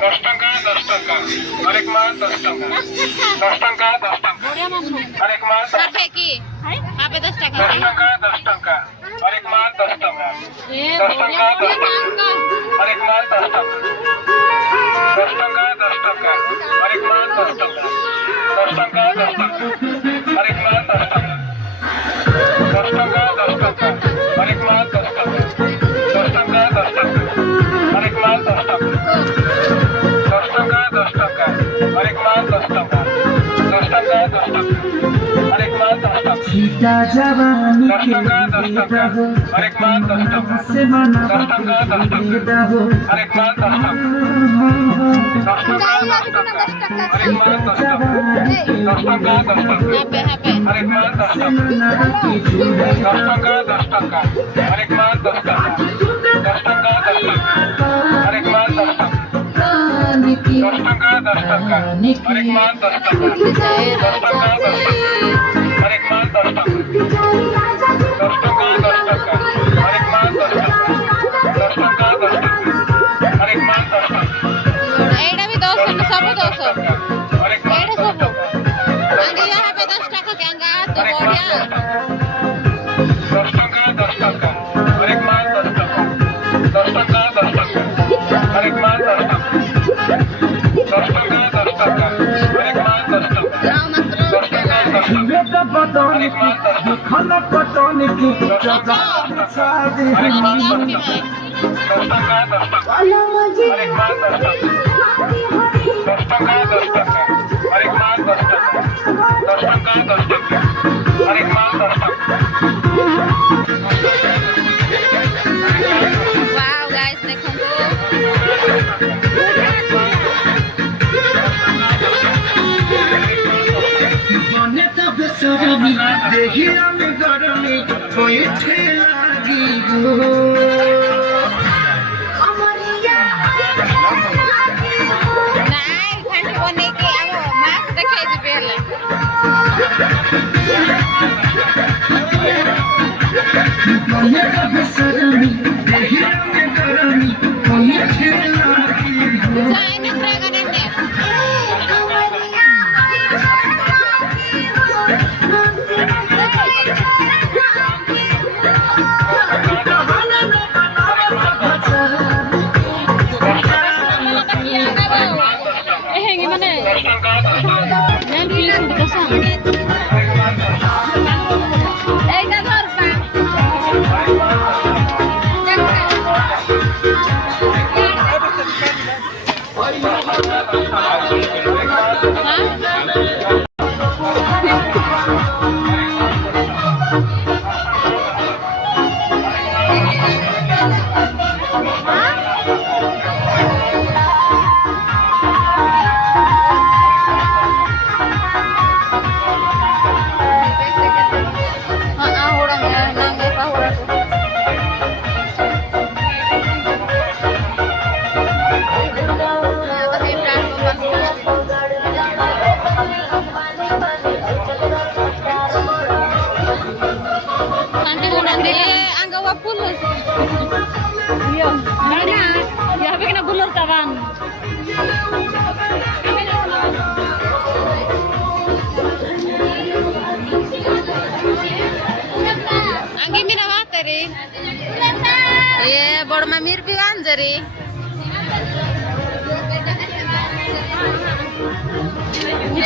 10 টাকা 10 টাকা আরেক মাছ 10 টাকা 10 টাকা 10 টাকা আরেক মাছ হবে কি হবে 10 টাকা 10 টাকা 10 টাকা আরেক মাছ 10 টাকা 10 টাকা 10 টাকা আরেক মাছ 10 টাকা 10 টাকা 10 টাকা আরেক মাছ 10 টাকা 10 টাকা 10 টাকা আরেক মাছ 10 টাকা 10 টাকা 10 টাকা আরেক মাছ 10 টাকা 10 টাকা 10 টাকা আরেক মাছ 10 টাকা 10 টাকা 10 টাকা আরেক মাছ 10 টাকা 10 টাকা 10 টাকা আরেক মাছ 10 টাকা सीता जवानी 10 টাকা 10 টাকা আরেক মাছ 10 টাকা से मना 10 টাকা 10 টাকা हो আরেক মাছ 10 টাকা 10 টাকা 10 টাকা আরেক মাছ 10 টাকা 10 টাকা 10 টাকা হবে হবে আরেক মাছ 10 টাকা 10 টাকা 10 টাকা আরেক মাছ 10 টাকা 10 টাকা 10 টাকা আরেক মাছ 10 টাকা 10 টাকা 10 টাকা আরেক মাছ 10 টাকা 10 টাকা 10 টাকা আরেক মাছ 10 টাকা 10 টাকা 10 টাকা আরেক মাছ 10 টাকা 10 টাকা 10 টাকা আরেক মাছ 10 টাকা এইটা भी 200 सब 200 আরেক মাছ এইটা সব আগে यहाँ पे 10 টাকা কেঙ্গা তো বড়িয়া 10 টাকা 10 টাকা আরেক মাছ 10 টাকা 10 টাকা 10 টাকা আরেক মাছ 10 টাকা 10 টাকা 10 টাকা আরেক মাছ 10 টাকা যাও মাত্র 10 টাকা 10 টাকা बेटा पटोनी আরেক মাছ 10 টাকা खाना पटोनी की 10 টাকা 10 টাকা আরেক মাছ 10 টাকা 10 টাকা 10 টাকা আরেক মাছ 10 টাকা 10 টাকা 10 টাকা আরেক মাছ 10 টাকা 10 টাকা 10 টাকা আরেক মাছ 10 টাকা वाओ गाइस देखंतु बने तब सरमी देखी আমি গরমি হইতে লাগি গো নাই খান্ডি বনে কি আমো মাছ দেখাই দিবে হলে बने तब सरमी देखी আমি গরমি হইতে লাগি গো যাই না ড্রাগনতে হেঙ্গি মানে নেল প্লিজ কসা এইটা ধরবা ये बड़ मम्मीर भी अंजरी ये